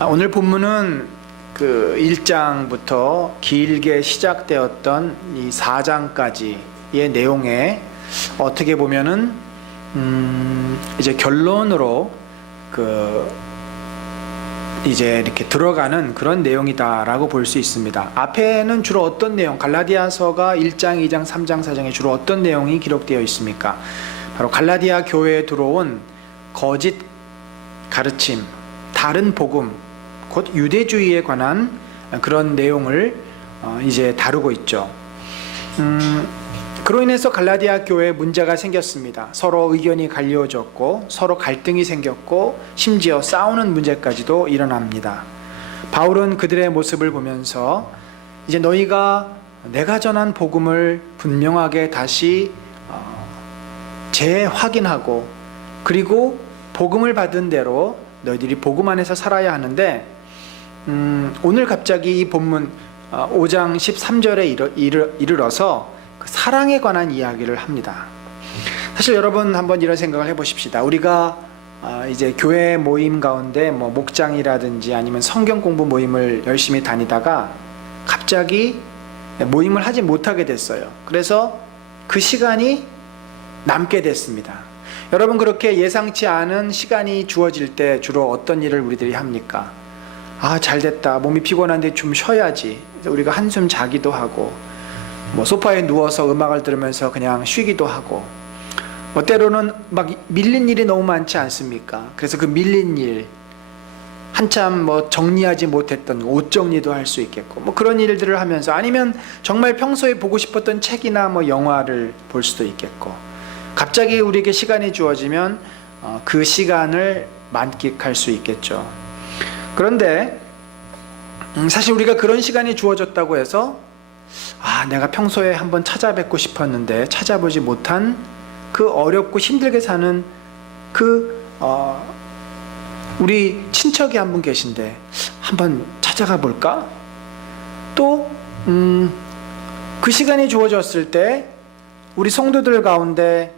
오늘 본문은 그 1장부터 길게 시작되었던 이 4장까지의 내용에 어떻게 보면은 이제 결론으로 이제 이렇게 들어가는 그런 내용이다라고 볼 수 있습니다. 앞에는 주로 어떤 내용, 갈라디아서가 1장, 2장, 3장, 4장에 주로 어떤 내용이 기록되어 있습니까? 바로 갈라디아 교회에 들어온 거짓 가르침, 다른 복음, 곧 유대주의에 관한 그런 내용을 이제 다루고 있죠. 그로 인해서 갈라디아 교회에 문제가 생겼습니다. 서로 의견이 갈려졌고 서로 갈등이 생겼고 심지어 싸우는 문제까지도 일어납니다. 바울은 그들의 모습을 보면서 이제 너희가 내가 전한 복음을 분명하게 다시 재확인하고 그리고 복음을 받은 대로 너희들이 복음 안에서 살아야 하는데 오늘 갑자기 이 본문 5장 13절에 이르러서 그 사랑에 관한 이야기를 합니다. 사실 여러분 한번 이런 생각을 해보십시다. 우리가 이제 교회 모임 가운데 뭐 목장이라든지 아니면 성경 공부 모임을 열심히 다니다가 갑자기 모임을 하지 못하게 됐어요. 그래서 그 시간이 남게 됐습니다. 여러분 그렇게 예상치 않은 시간이 주어질 때 주로 어떤 일을 우리들이 합니까? 잘됐다, 몸이 피곤한데 좀 쉬어야지. 우리가 한숨 자기도 하고 뭐 소파에 누워서 음악을 들으면서 그냥 쉬기도 하고 때로는 막 밀린 일이 너무 많지 않습니까? 그래서 그 밀린 일 한참 뭐 정리하지 못했던 옷 정리도 할 수 있겠고 뭐 그런 일들을 하면서 아니면 정말 평소에 보고 싶었던 책이나 뭐 영화를 볼 수도 있겠고 갑자기 우리에게 시간이 주어지면 그 시간을 만끽할 수 있겠죠. 그런데 사실 우리가 그런 시간이 주어졌다고 해서 내가 평소에 한번 찾아뵙고 싶었는데 찾아보지 못한 그 어렵고 힘들게 사는 우리 친척이 한 분 계신데 한번 찾아가 볼까? 또 그 시간이 주어졌을 때 우리 성도들 가운데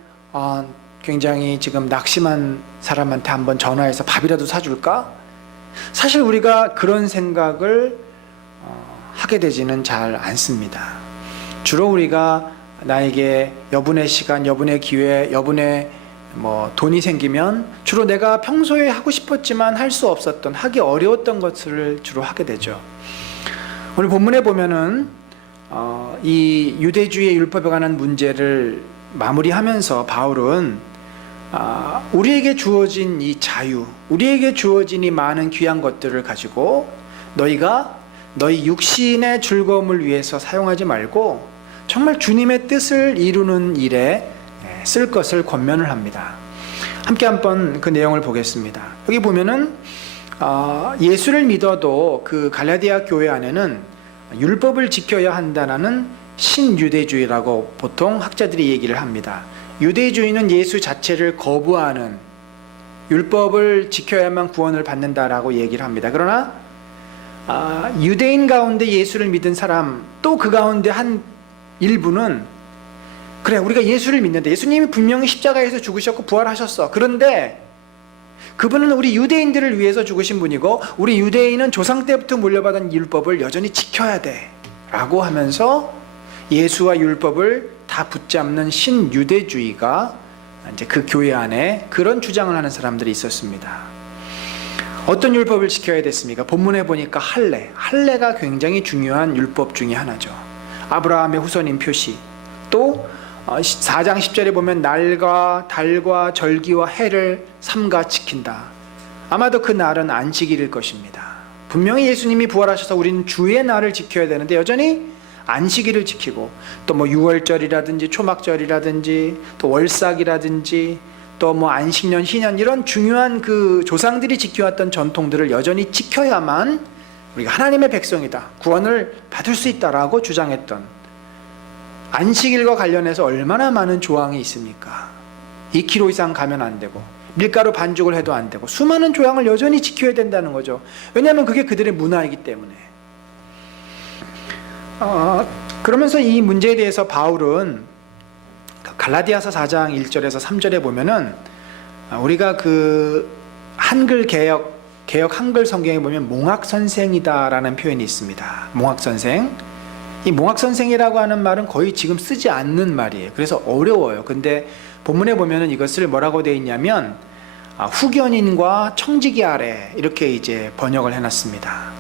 굉장히 지금 낙심한 사람한테 한번 전화해서 밥이라도 사줄까? 사실 우리가 그런 생각을 하게 되지는 잘 않습니다. 주로 우리가 나에게 여분의 시간, 여분의 기회, 여분의 돈이 생기면 주로 내가 평소에 하고 싶었지만 할 수 없었던, 하기 어려웠던 것을 주로 하게 되죠. 오늘 본문에 보면은 이 유대주의의 율법에 관한 문제를 마무리하면서 바울은 우리에게 주어진 이 자유, 우리에게 주어진 이 많은 귀한 것들을 가지고 너희가 너희 육신의 즐거움을 위해서 사용하지 말고 정말 주님의 뜻을 이루는 일에 쓸 것을 권면을 합니다. 함께 한번 그 내용을 보겠습니다. 여기 보면은 예수를 믿어도 그 갈라디아 교회 안에는 율법을 지켜야 한다는 신유대주의라고 보통 학자들이 얘기를 합니다. 유대주의는 예수 자체를 거부하는, 율법을 지켜야만 구원을 받는다라고 얘기를 합니다. 그러나 유대인 가운데 예수를 믿은 사람, 또 그 가운데 한 일부는 그래, 우리가 예수를 믿는데 예수님이 분명히 십자가에서 죽으셨고 부활하셨어. 그런데 그분은 우리 유대인들을 위해서 죽으신 분이고 우리 유대인은 조상 때부터 물려받은 율법을 여전히 지켜야 돼 라고 하면서 예수와 율법을 다 붙잡는 신유대주의가 이제 그 교회 안에 그런 주장을 하는 사람들이 있었습니다. 어떤 율법을 지켜야 됐습니까? 본문에 보니까 할례가 굉장히 중요한 율법 중에 하나죠. 아브라함의 후손인 표시. 또 4장 10절에 보면 날과 달과 절기와 해를 삼가 지킨다. 아마도 그 날은 안식일일 것입니다. 분명히 예수님이 부활하셔서 우리는 주의 날을 지켜야 되는데 여전히 안식일을 지키고 또 뭐 유월절이라든지 초막절이라든지 또 월삭이라든지 또 뭐 안식년, 희년 이런 중요한 그 조상들이 지켜왔던 전통들을 여전히 지켜야만 우리가 하나님의 백성이다, 구원을 받을 수 있다라고 주장했던 안식일과 관련해서 얼마나 많은 조항이 있습니까? 2kg 이상 가면 안 되고 밀가루 반죽을 해도 안 되고 수많은 조항을 여전히 지켜야 된다는 거죠. 왜냐하면 그게 그들의 문화이기 때문에. 그러면서 이 문제에 대해서 바울은 갈라디아서 4장 1절에서 3절에 보면은 우리가 그 한글 개혁 개역 한글 성경에 보면 몽학선생이다라는 표현이 있습니다. 몽학선생. 이 몽학선생이라고 하는 말은 거의 지금 쓰지 않는 말이에요. 그래서 어려워요. 근데 본문에 보면은 이것을 뭐라고 되어 있냐면 후견인과 청지기 아래 이렇게 이제 번역을 해놨습니다.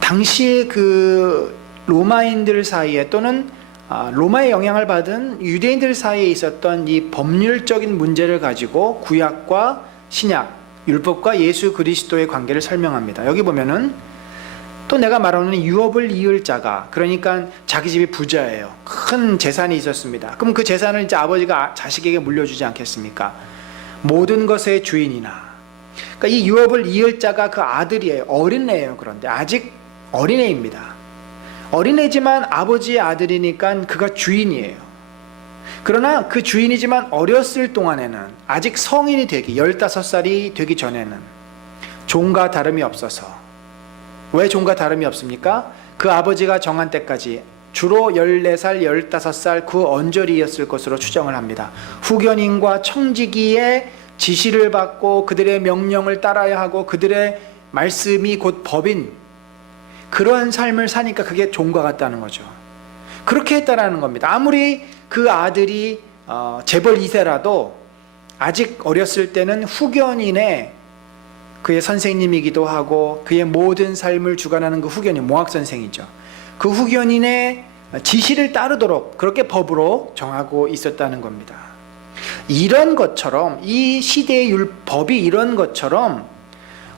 당시에 그 로마인들 사이에 또는 로마의 영향을 받은 유대인들 사이에 있었던 이 법률적인 문제를 가지고 구약과 신약, 율법과 예수 그리스도의 관계를 설명합니다. 여기 보면은 또 내가 말하는 유업을 이을 자가, 그러니까 자기 집이 부자예요. 큰 재산이 있었습니다. 그럼 그 재산을 이제 아버지가 자식에게 물려주지 않겠습니까? 모든 것의 주인이나. 그러니까 이 유업을 이을 자가 그 아들이에요. 어린애예요. 그런데 아직 어린애입니다. 어린애지만 아버지의 아들이니까 그가 주인이에요. 그러나 그 주인이지만 어렸을 동안에는 아직 성인이 되기 15살이 되기 전에는 종과 다름이 없어서. 왜 종과 다름이 없습니까? 그 아버지가 정한 때까지 주로 14살, 15살 그 언저리였을 것으로 추정을 합니다. 후견인과 청지기의 지시를 받고 그들의 명령을 따라야 하고 그들의 말씀이 곧 법인 그러한 삶을 사니까 그게 종과 같다는 거죠. 그렇게 했다라는 겁니다. 아무리 그 아들이 재벌 2세라도 아직 어렸을 때는 후견인의 그의 선생님이기도 하고 그의 모든 삶을 주관하는 그 후견인, 몽학선생이죠. 그 후견인의 지시를 따르도록 그렇게 법으로 정하고 있었다는 겁니다. 이런 것처럼 이 시대의 율법이 이런 것처럼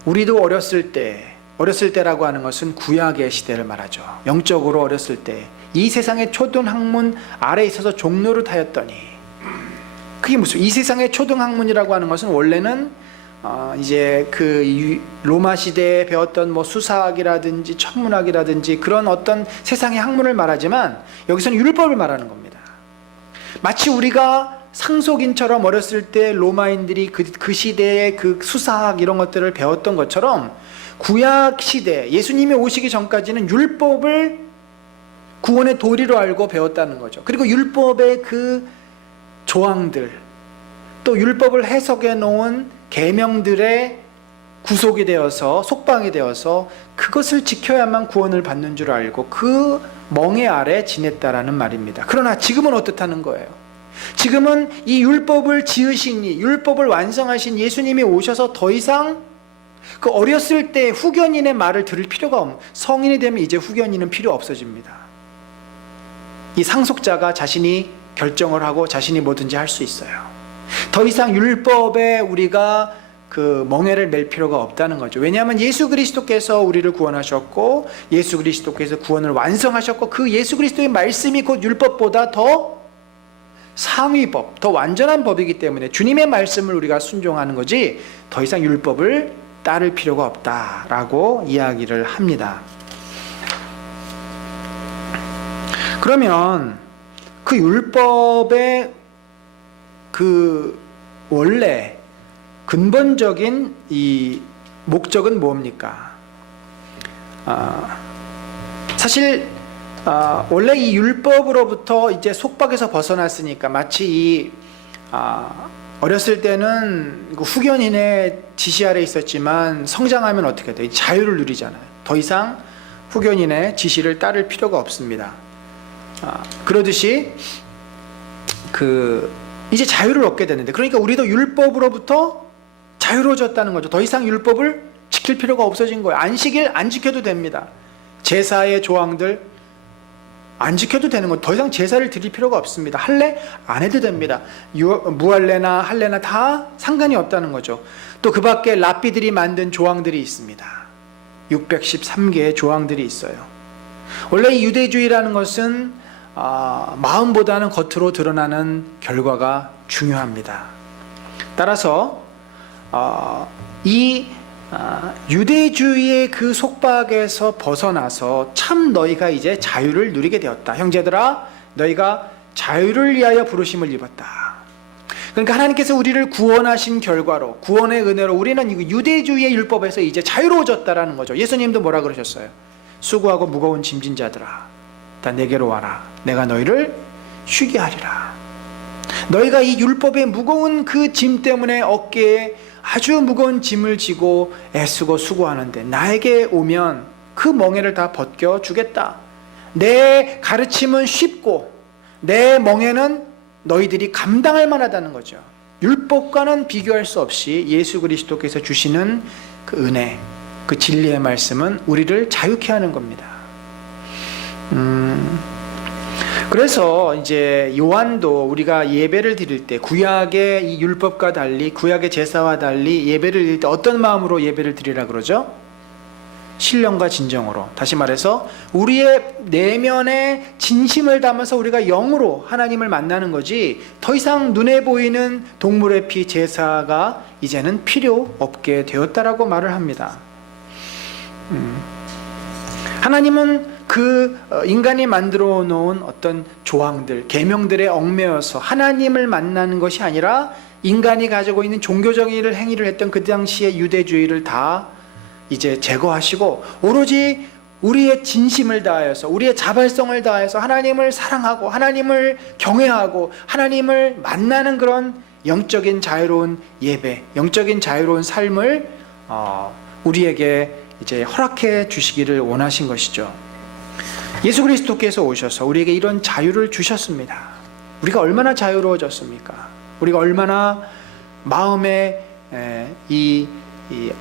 우리도 어렸을 때라고 하는 것은 구약의 시대를 말하죠. 영적으로 어렸을 때 이 세상의 초등학문 아래에 있어서 종노릇하였더니, 그게 무슨, 이 세상의 초등학문이라고 하는 것은 원래는 이제 그 로마 시대에 배웠던 뭐 수사학이라든지 천문학이라든지 그런 어떤 세상의 학문을 말하지만 여기서는 율법을 말하는 겁니다. 마치 우리가 상속인처럼 어렸을 때 로마인들이 그 시대의 그 수사학 이런 것들을 배웠던 것처럼 구약 시대 예수님이 오시기 전까지는 율법을 구원의 도리로 알고 배웠다는 거죠. 그리고 율법의 그 조항들, 또 율법을 해석해 놓은 계명들의 구속이 되어서 속방이 되어서 그것을 지켜야만 구원을 받는 줄 알고 그 멍에 아래 지냈다라는 말입니다. 그러나 지금은 어떻다는 거예요? 지금은 이 율법을 지으신 율법을 완성하신 예수님이 오셔서 더 이상 그 어렸을 때 후견인의 말을 들을 필요가 없는, 성인이 되면 이제 후견인은 필요 없어집니다. 이 상속자가 자신이 결정을 하고 자신이 뭐든지 할 수 있어요. 더 이상 율법에 우리가 그 멍에를 맬 필요가 없다는 거죠. 왜냐하면 예수 그리스도께서 우리를 구원하셨고 예수 그리스도께서 구원을 완성하셨고 그 예수 그리스도의 말씀이 곧 율법보다 더 상위법, 더 완전한 법이기 때문에 주님의 말씀을 우리가 순종하는 거지 더 이상 율법을 따를 필요가 없다라고 이야기를 합니다. 그러면 그 율법의 그 원래 근본적인 이 목적은 뭡니까? 사실 원래 이 율법으로부터 이제 속박에서 벗어났으니까 마치 어렸을 때는 그 후견인의 지시 아래 있었지만 성장하면 어떻게 돼요? 자유를 누리잖아요. 더 이상 후견인의 지시를 따를 필요가 없습니다. 그러듯이 이제 자유를 얻게 되는데, 그러니까 우리도 율법으로부터 자유로워졌다는 거죠. 더 이상 율법을 지킬 필요가 없어진 거예요. 안식일 안 지켜도 됩니다. 제사의 조항들 안 지켜도 되는 거. 더 이상 제사를 드릴 필요가 없습니다. 할례 안 해도 됩니다. 무할례나 할례나 다 상관이 없다는 거죠. 또 그 밖에 랍비들이 만든 조항들이 있습니다. 613개의 조항들이 있어요. 원래 이 유대주의라는 것은 마음보다는 겉으로 드러나는 결과가 중요합니다. 따라서 이 유대주의의 그 속박에서 벗어나서 참 너희가 이제 자유를 누리게 되었다. 형제들아, 너희가 자유를 위하여 부르심을 입었다. 그러니까 하나님께서 우리를 구원하신 결과로, 구원의 은혜로 우리는 유대주의의 율법에서 이제 자유로워졌다라는 거죠. 예수님도 뭐라 그러셨어요? 수고하고 무거운 짐진 자들아, 다 내게로 와라. 내가 너희를 쉬게 하리라. 너희가 이 율법의 무거운 그 짐 때문에 어깨에 아주 무거운 짐을 지고 애쓰고 수고하는데 나에게 오면 그 멍에를 다 벗겨 주겠다. 내 가르침은 쉽고 내 멍에는 너희들이 감당할 만하다는 거죠. 율법과는 비교할 수 없이 예수 그리스도께서 주시는 그 은혜, 그 진리의 말씀은 우리를 자유케 하는 겁니다. 그래서 이제 요한도 우리가 예배를 드릴 때 구약의 이 율법과 달리, 구약의 제사와 달리 예배를 드릴 때 어떤 마음으로 예배를 드리라 그러죠? 신령과 진정으로. 다시 말해서 우리의 내면에 진심을 담아서 우리가 영으로 하나님을 만나는 거지, 더 이상 눈에 보이는 동물의 피 제사가 이제는 필요 없게 되었다라고 말을 합니다. 하나님은 그 인간이 만들어 놓은 어떤 조항들, 계명들에 얽매여서 하나님을 만나는 것이 아니라 인간이 가지고 있는 종교적인 행위를 했던 그 당시의 유대주의를 다 이제 제거하시고 오로지 우리의 진심을 다하여서, 우리의 자발성을 다해서 하나님을 사랑하고 하나님을 경외하고 하나님을 만나는 그런 영적인 자유로운 예배, 영적인 자유로운 삶을 우리에게 이제 허락해 주시기를 원하신 것이죠. 예수 그리스도께서 오셔서 우리에게 이런 자유를 주셨습니다. 우리가 얼마나 자유로워졌습니까? 우리가 얼마나 마음에 이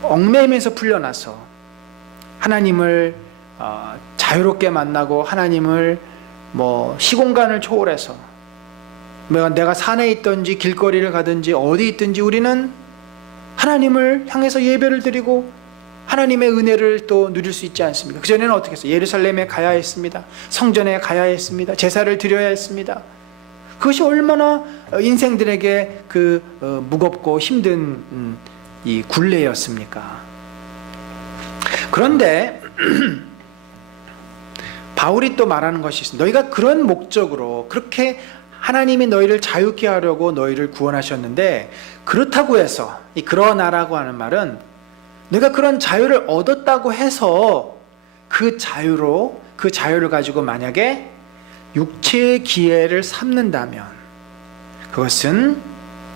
얽매임에서 풀려나서 하나님을 자유롭게 만나고 하나님을 시공간을 초월해서 내가 산에 있든지 길거리를 가든지 어디 있든지 우리는 하나님을 향해서 예배를 드리고 하나님의 은혜를 또 누릴 수 있지 않습니까? 그전에는 어떻게 했어요? 예루살렘에 가야 했습니다. 성전에 가야 했습니다. 제사를 드려야 했습니다. 그것이 얼마나 인생들에게 무겁고 힘든 이 굴레였습니까? 그런데 바울이 또 말하는 것이 있습니다. 너희가 그런 목적으로 그렇게 하나님이 너희를 자유케 하려고 너희를 구원하셨는데, 그렇다고 해서 이 그러나라고 하는 말은 내가 그런 자유를 얻었다고 해서 그 자유를 가지고 만약에 육체의 기회를 삼는다면 그것은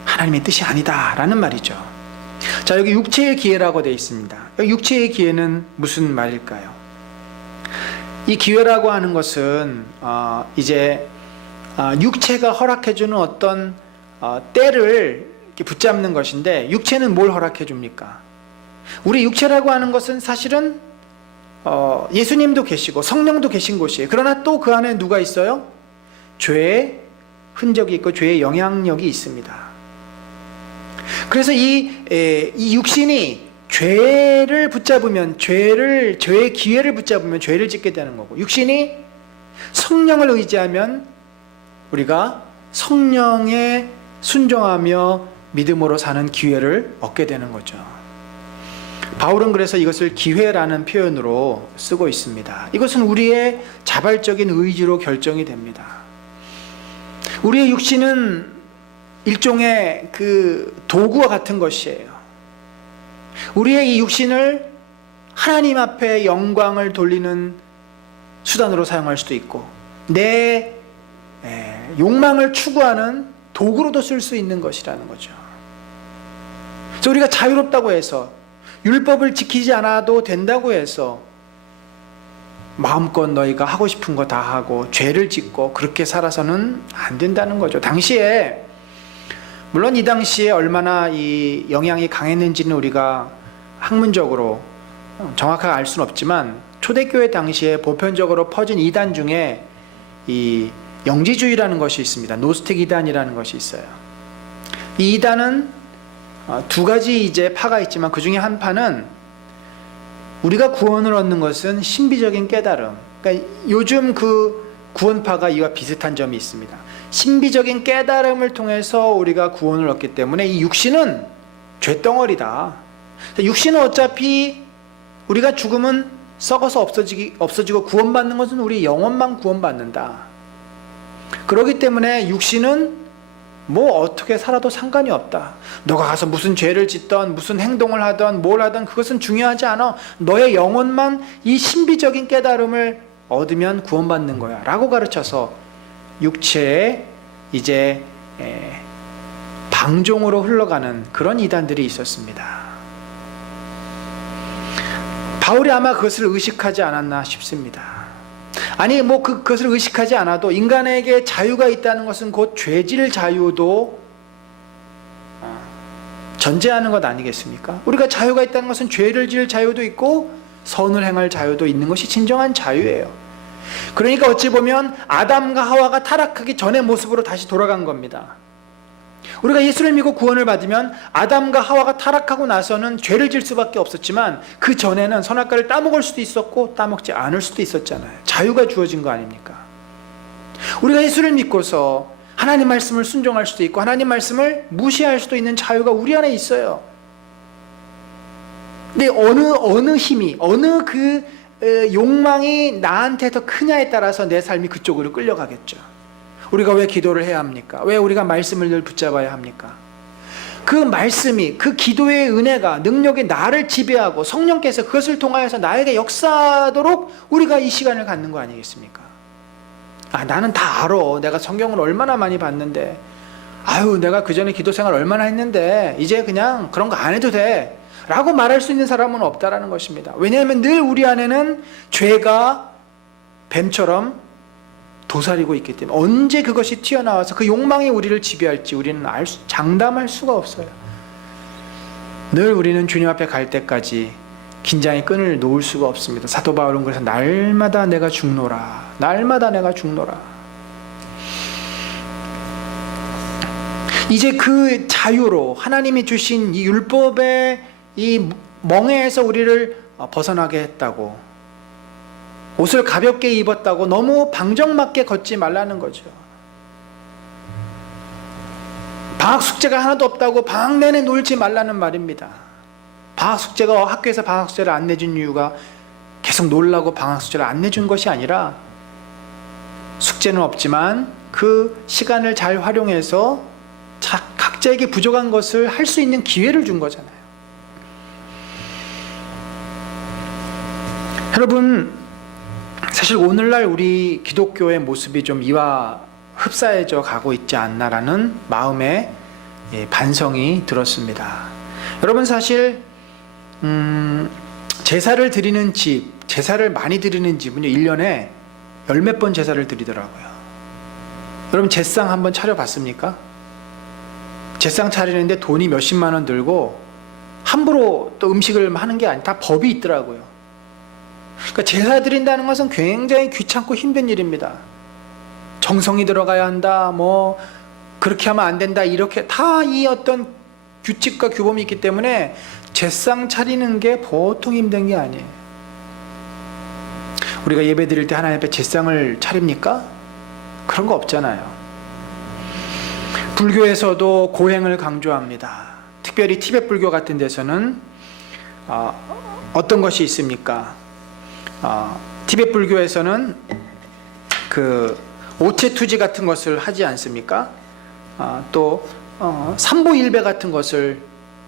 하나님의 뜻이 아니다라는 말이죠. 자, 여기 육체의 기회라고 되어 있습니다. 육체의 기회는 무슨 말일까요? 이 기회라고 하는 것은 이제 육체가 허락해주는 어떤 때를 이렇게 붙잡는 것인데, 육체는 뭘 허락해 줍니까? 우리 육체라고 하는 것은 사실은 예수님도 계시고 성령도 계신 곳이에요. 그러나 또 그 안에 누가 있어요? 죄의 흔적이 있고 죄의 영향력이 있습니다. 그래서 이 육신이 죄를 붙잡으면 죄의 기회를 붙잡으면 죄를 짓게 되는 거고, 육신이 성령을 의지하면 우리가 성령에 순종하며 믿음으로 사는 기회를 얻게 되는 거죠. 바울은 그래서 이것을 기회라는 표현으로 쓰고 있습니다. 이것은 우리의 자발적인 의지로 결정이 됩니다. 우리의 육신은 일종의 도구와 같은 것이에요. 우리의 이 육신을 하나님 앞에 영광을 돌리는 수단으로 사용할 수도 있고, 내 욕망을 추구하는 도구로도 쓸 수 있는 것이라는 거죠. 그래서 우리가 자유롭다고 해서, 율법을 지키지 않아도 된다고 해서 마음껏 너희가 하고 싶은 거 다 하고 죄를 짓고 그렇게 살아서는 안 된다는 거죠. 당시에, 물론 이 당시에 얼마나 이 영향이 강했는지는 우리가 학문적으로 정확하게 알 수는 없지만, 초대교회 당시에 보편적으로 퍼진 이단 중에 이 영지주의라는 것이 있습니다. 노스틱 이단이라는 것이 있어요. 이 이단은 두 가지 이제 파가 있지만, 그 중에 한 파는 우리가 구원을 얻는 것은 신비적인 깨달음. 그러니까 요즘 그 구원파가 이와 비슷한 점이 있습니다. 신비적인 깨달음을 통해서 우리가 구원을 얻기 때문에 이 육신은 죄덩어리다. 육신은 어차피 우리가 죽으면 썩어서 없어지고 구원받는 것은 우리 영혼만 구원받는다. 그렇기 때문에 육신은 어떻게 살아도 상관이 없다. 너가 가서 무슨 죄를 짓던 무슨 행동을 하던 뭘 하던 그것은 중요하지 않아. 너의 영혼만 이 신비적인 깨달음을 얻으면 구원받는 거야 라고 가르쳐서 육체에 이제 방종으로 흘러가는 그런 이단들이 있었습니다. 바울이 아마 그것을 의식하지 않았나 싶습니다. 아니 그것을 의식하지 않아도 인간에게 자유가 있다는 것은 곧 죄질 자유도 전제하는 것 아니겠습니까? 우리가 자유가 있다는 것은 죄를 지을 자유도 있고 선을 행할 자유도 있는 것이 진정한 자유예요. 그러니까 어찌 보면 아담과 하와가 타락하기 전의 모습으로 다시 돌아간 겁니다. 우리가 예수를 믿고 구원을 받으면 아담과 하와가 타락하고 나서는 죄를 질 수밖에 없었지만 그 전에는 선악과를 따먹을 수도 있었고 따먹지 않을 수도 있었잖아요. 자유가 주어진 거 아닙니까? 우리가 예수를 믿고서 하나님 말씀을 순종할 수도 있고 하나님 말씀을 무시할 수도 있는 자유가 우리 안에 있어요. 근데 어느 힘이 어느 그 욕망이 나한테 더 크냐에 따라서 내 삶이 그쪽으로 끌려가겠죠. 우리가 왜 기도를 해야 합니까? 왜 우리가 말씀을 늘 붙잡아야 합니까? 그 말씀이, 그 기도의 은혜가, 능력이 나를 지배하고 성령께서 그것을 통하여서 나에게 역사하도록 우리가 이 시간을 갖는 거 아니겠습니까? 나는 다 알아. 내가 성경을 얼마나 많이 봤는데, 내가 그 전에 기도 생활 얼마나 했는데 이제 그냥 그런 거 안 해도 돼 라고 말할 수 있는 사람은 없다라는 것입니다. 왜냐하면 늘 우리 안에는 죄가 뱀처럼 도사리고 있기 때문에 언제 그것이 튀어나와서 그 욕망이 우리를 지배할지 우리는 장담할 수가 없어요. 늘 우리는 주님 앞에 갈 때까지 긴장의 끈을 놓을 수가 없습니다. 사도 바울은 그래서 날마다 내가 죽노라, 날마다 내가 죽노라. 이제 그 자유로 하나님이 주신 이 율법의 이 멍에에서 우리를 벗어나게 했다고, 옷을 가볍게 입었다고 너무 방정맞게 걷지 말라는 거죠. 방학 숙제가 하나도 없다고 방학 내내 놀지 말라는 말입니다. 방학 숙제가 학교에서 방학 숙제를 안 내준 이유가 계속 놀라고 방학 숙제를 안 내준 것이 아니라 숙제는 없지만 그 시간을 잘 활용해서 각자에게 부족한 것을 할 수 있는 기회를 준 거잖아요. 여러분, 사실 오늘날 우리 기독교의 모습이 좀 이와 흡사해져 가고 있지 않나라는 마음의 반성이 들었습니다. 여러분, 사실 제사를 드리는 집, 제사를 많이 드리는 집은요 1년에 열 몇 번 제사를 드리더라고요. 여러분, 제상 한번 차려봤습니까? 제상 차리는데 돈이 몇십만 원 들고 함부로 또 음식을 하는 게 아니, 다 법이 있더라고요. 그러니까 제사 드린다는 것은 굉장히 귀찮고 힘든 일입니다. 정성이 들어가야 한다, 그렇게 하면 안 된다, 이렇게 다 이 어떤 규칙과 규범이 있기 때문에 제상 차리는 게 보통 힘든 게 아니에요. 우리가 예배 드릴 때 하나님 앞에 제상을 차립니까? 그런 거 없잖아요. 불교에서도 고행을 강조합니다. 특별히 티베트 불교 같은 데서는 어떤 것이 있습니까? 티베트 불교에서는 그 오체투지 같은 것을 하지 않습니까? 또 삼보일배 같은 것을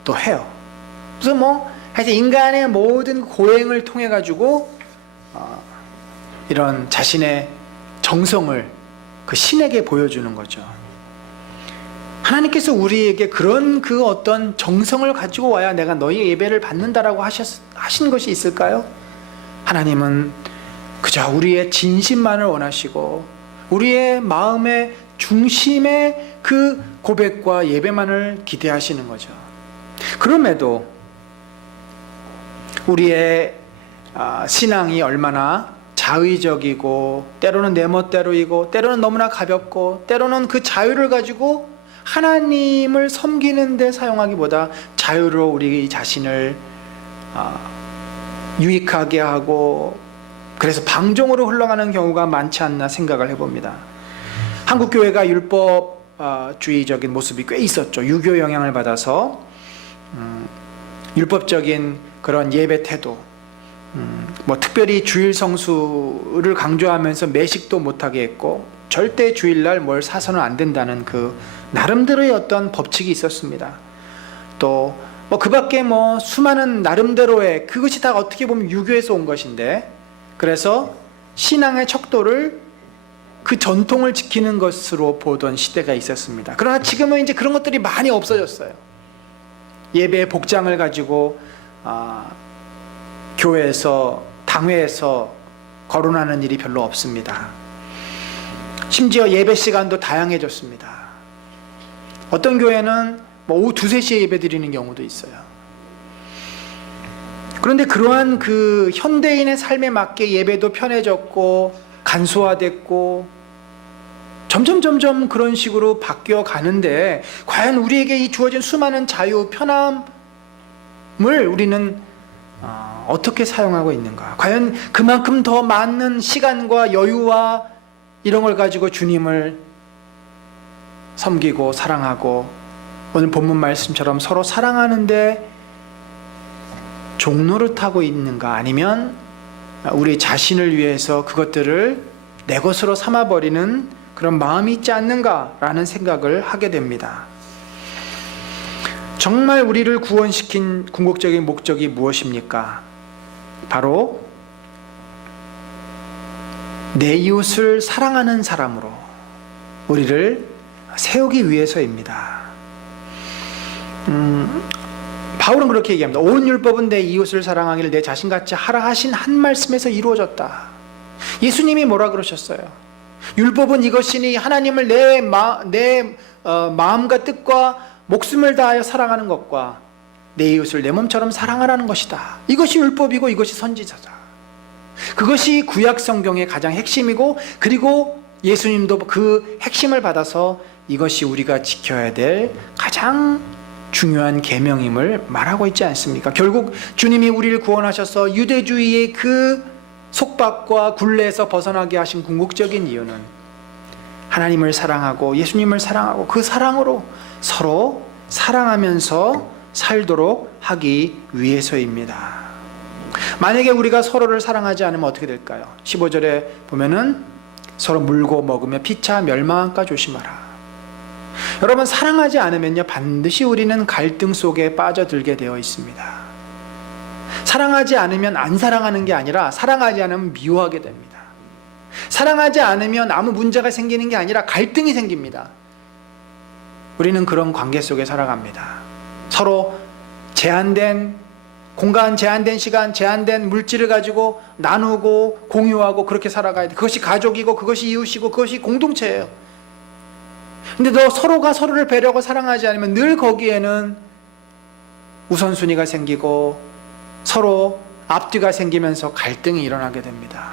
또 해요. 그래서 하여튼 인간의 모든 고행을 통해 가지고 이런 자신의 정성을 그 신에게 보여주는 거죠. 하나님께서 우리에게 그런 그 어떤 정성을 가지고 와야 내가 너희의 예배를 받는다라고 하신 것이 있을까요? 하나님은 그저 우리의 진심만을 원하시고 우리의 마음의 중심의 그 고백과 예배만을 기대하시는 거죠. 그럼에도 우리의 신앙이 얼마나 자의적이고 때로는 내 멋대로이고 때로는 너무나 가볍고 때로는 그 자유를 가지고 하나님을 섬기는 데 사용하기보다 자유로 우리 자신을 유익하게 하고 그래서 방종으로 흘러가는 경우가 많지 않나 생각을 해봅니다. 한국교회가 율법주의적인 모습이 꽤 있었죠. 유교 영향을 받아서 율법적인 그런 예배 태도, 특별히 주일 성수를 강조하면서 매식도 못하게 했고 절대 주일날 뭘 사서는 안 된다는 그 나름대로의 어떤 법칙이 있었습니다. 또 그 밖에 수많은 나름대로의 그것이 다 어떻게 보면 유교에서 온 것인데, 그래서 신앙의 척도를 그 전통을 지키는 것으로 보던 시대가 있었습니다. 그러나 지금은 이제 그런 것들이 많이 없어졌어요. 예배의 복장을 가지고 교회에서, 당회에서 거론하는 일이 별로 없습니다. 심지어 예배 시간도 다양해졌습니다. 어떤 교회는 오후 2, 3시에 예배 드리는 경우도 있어요. 그런데 그러한 그 현대인의 삶에 맞게 예배도 편해졌고 간소화됐고 점점 그런 식으로 바뀌어 가는데, 과연 우리에게 이 주어진 수많은 자유, 편함을 우리는 어떻게 사용하고 있는가? 과연 그만큼 더 많은 시간과 여유와 이런 걸 가지고 주님을 섬기고 사랑하고, 오늘 본문 말씀처럼 서로 사랑하는데 종노릇하고 있는가? 아니면 우리 자신을 위해서 그것들을 내 것으로 삼아버리는 그런 마음이 있지 않는가라는 생각을 하게 됩니다. 정말 우리를 구원시킨 궁극적인 목적이 무엇입니까? 바로 내 이웃을 사랑하는 사람으로 우리를 세우기 위해서입니다. 바울은 그렇게 얘기합니다. 온 율법은 내 이웃을 사랑하기를 내 자신같이 하라 하신 한 말씀에서 이루어졌다. 예수님이 뭐라 그러셨어요? 율법은 이것이니 하나님을 내 마음과 뜻과 목숨을 다하여 사랑하는 것과 내 이웃을 내 몸처럼 사랑하라는 것이다. 이것이 율법이고 이것이 선지자다. 그것이 구약 성경의 가장 핵심이고, 그리고 예수님도 그 핵심을 받아서 이것이 우리가 지켜야 될 가장 중요한 계명임을 말하고 있지 않습니까? 결국 주님이 우리를 구원하셔서 유대주의의 그 속박과 굴레에서 벗어나게 하신 궁극적인 이유는 하나님을 사랑하고 예수님을 사랑하고 그 사랑으로 서로 사랑하면서 살도록 하기 위해서입니다. 만약에 우리가 서로를 사랑하지 않으면 어떻게 될까요? 15절에 보면은 서로 물고 먹으며 피차 멸망할까 조심하라. 여러분, 사랑하지 않으면요 반드시 우리는 갈등 속에 빠져들게 되어 있습니다. 사랑하지 않으면 안 사랑하는 게 아니라 사랑하지 않으면 미워하게 됩니다. 사랑하지 않으면 아무 문제가 생기는 게 아니라 갈등이 생깁니다. 우리는 그런 관계 속에 살아갑니다. 서로 제한된 공간, 제한된 시간, 제한된 물질을 가지고 나누고 공유하고 그렇게 살아가야 돼. 그것이 가족이고 그것이 이웃이고 그것이 공동체예요. 근데 너 서로가 서로를 배려하고 사랑하지 않으면 늘 거기에는 우선순위가 생기고 서로 앞뒤가 생기면서 갈등이 일어나게 됩니다.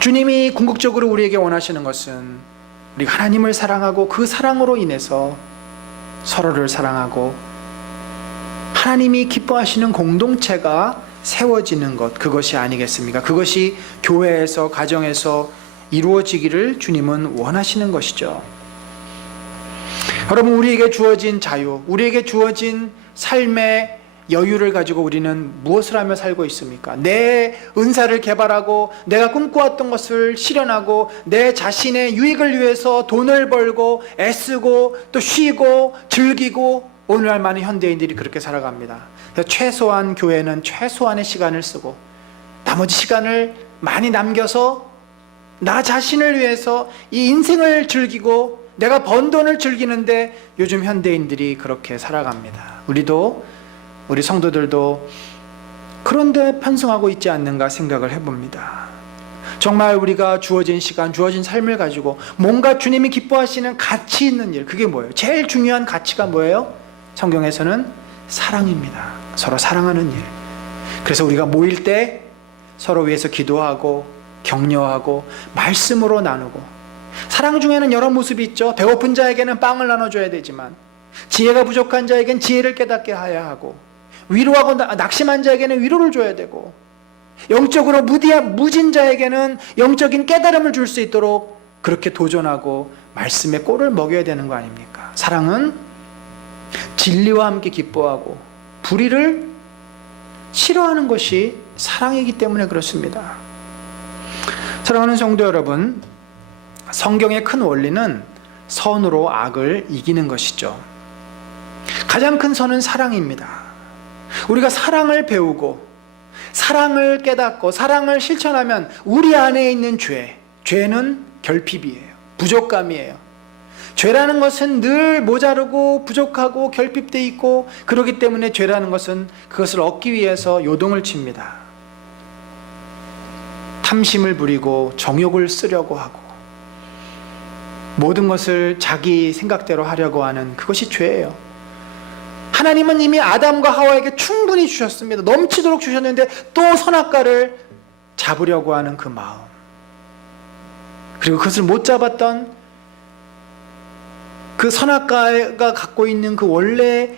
주님이 궁극적으로 우리에게 원하시는 것은 우리가 하나님을 사랑하고 그 사랑으로 인해서 서로를 사랑하고 하나님이 기뻐하시는 공동체가 세워지는 것, 그것이 아니겠습니까? 그것이 교회에서, 가정에서 이루어지기를 주님은 원하시는 것이죠. 여러분, 우리에게 주어진 자유, 우리에게 주어진 삶의 여유를 가지고 우리는 무엇을 하며 살고 있습니까? 내 은사를 개발하고 내가 꿈꿔왔던 것을 실현하고 내 자신의 유익을 위해서 돈을 벌고 애쓰고 또 쉬고 즐기고, 오늘날 많은 현대인들이 그렇게 살아갑니다. 최소한 교회는 최소한의 시간을 쓰고 나머지 시간을 많이 남겨서 나 자신을 위해서 이 인생을 즐기고 내가 번 돈을 즐기는데, 요즘 현대인들이 그렇게 살아갑니다. 우리 성도들도 그런데 편승하고 있지 않는가 생각을 해봅니다. 정말 우리가 주어진 시간, 주어진 삶을 가지고 뭔가 주님이 기뻐하시는 가치 있는 일, 그게 뭐예요? 제일 중요한 가치가 뭐예요? 성경에서는 사랑입니다. 서로 사랑하는 일. 그래서 우리가 모일 때 서로 위해서 기도하고 격려하고 말씀으로 나누고, 사랑 중에는 여러 모습이 있죠. 배고픈 자에게는 빵을 나눠줘야 되지만 지혜가 부족한 자에게는 지혜를 깨닫게 하여야 하고, 위로하고 낙심한 자에게는 위로를 줘야 되고, 영적으로 무진 자에게는 영적인 깨달음을 줄 수 있도록 그렇게 도전하고 말씀의 꼴을 먹여야 되는 거 아닙니까? 사랑은 진리와 함께 기뻐하고 불의를 싫어하는 것이 사랑이기 때문에 그렇습니다. 사랑하는 성도 여러분, 성경의 큰 원리는 선으로 악을 이기는 것이죠. 가장 큰 선은 사랑입니다. 우리가 사랑을 배우고 사랑을 깨닫고 사랑을 실천하면 우리 안에 있는 죄는 결핍이에요. 부족감이에요. 죄라는 것은 늘 모자르고 부족하고 결핍되어 있고, 그렇기 때문에 죄라는 것은 그것을 얻기 위해서 요동을 칩니다. 탐심을 부리고 정욕을 쓰려고 하고 모든 것을 자기 생각대로 하려고 하는 그것이 죄예요. 하나님은 이미 아담과 하와에게 충분히 주셨습니다. 넘치도록 주셨는데 또 선악과를 잡으려고 하는 그 마음, 그리고 그것을 못 잡았던 그 선악과가 갖고 있는 그 원래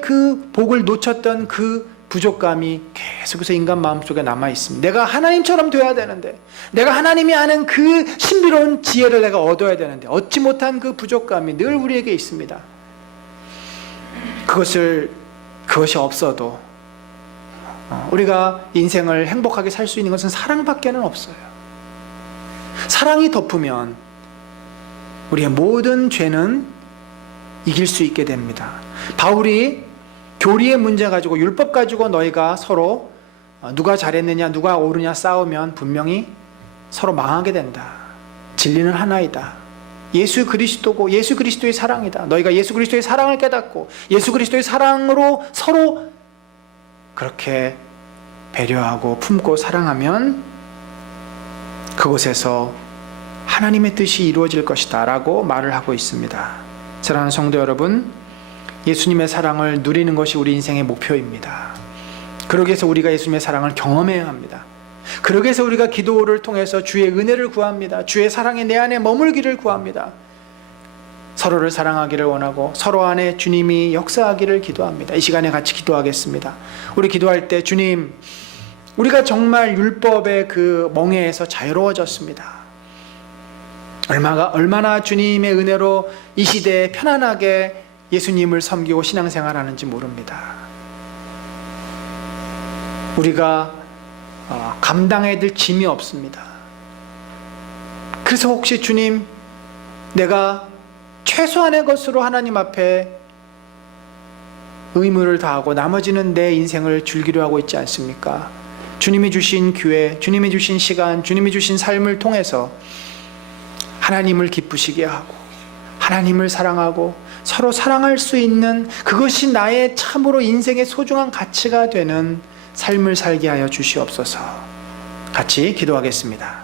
그 복을 놓쳤던 그 부족감이 계속해서 인간 마음속에 남아 있습니다. 내가 하나님처럼 돼야 되는데, 내가 하나님이 아는 그 신비로운 지혜를 내가 얻어야 되는데 얻지 못한 그 부족감이 늘 우리에게 있습니다. 그것이 없어도 우리가 인생을 행복하게 살 수 있는 것은 사랑밖에는 없어요. 사랑이 덮으면 우리의 모든 죄는 이길 수 있게 됩니다. 바울이 교리의 문제 가지고, 율법 가지고 너희가 서로 누가 잘했느냐 누가 옳으냐 싸우면 분명히 서로 망하게 된다. 진리는 하나이다. 예수 그리스도고 예수 그리스도의 사랑이다. 너희가 예수 그리스도의 사랑을 깨닫고 예수 그리스도의 사랑으로 서로 그렇게 배려하고 품고 사랑하면 그곳에서 하나님의 뜻이 이루어질 것이다 라고 말을 하고 있습니다. 사랑하는 성도 여러분, 예수님의 사랑을 누리는 것이 우리 인생의 목표입니다. 그러기 위해서 우리가 예수님의 사랑을 경험해야 합니다. 그러기 위해서 우리가 기도를 통해서 주의 은혜를 구합니다. 주의 사랑이 내 안에 머물기를 구합니다. 서로를 사랑하기를 원하고 서로 안에 주님이 역사하기를 기도합니다. 이 시간에 같이 기도하겠습니다. 우리 기도할 때, 주님, 우리가 정말 율법의 그 멍에에서 자유로워졌습니다. 얼마나 주님의 은혜로 이 시대에 편안하게 예수님을 섬기고 신앙생활하는지 모릅니다. 우리가 감당해야 될 짐이 없습니다. 그래서 혹시 주님, 내가 최소한의 것으로 하나님 앞에 의무를 다하고 나머지는 내 인생을 즐기려 하고 있지 않습니까? 주님이 주신 기회, 주님이 주신 시간, 주님이 주신 삶을 통해서 하나님을 기쁘시게 하고 하나님을 사랑하고 서로 사랑할 수 있는, 그것이 나의 참으로 인생의 소중한 가치가 되는 삶을 살게 하여 주시옵소서. 같이 기도하겠습니다.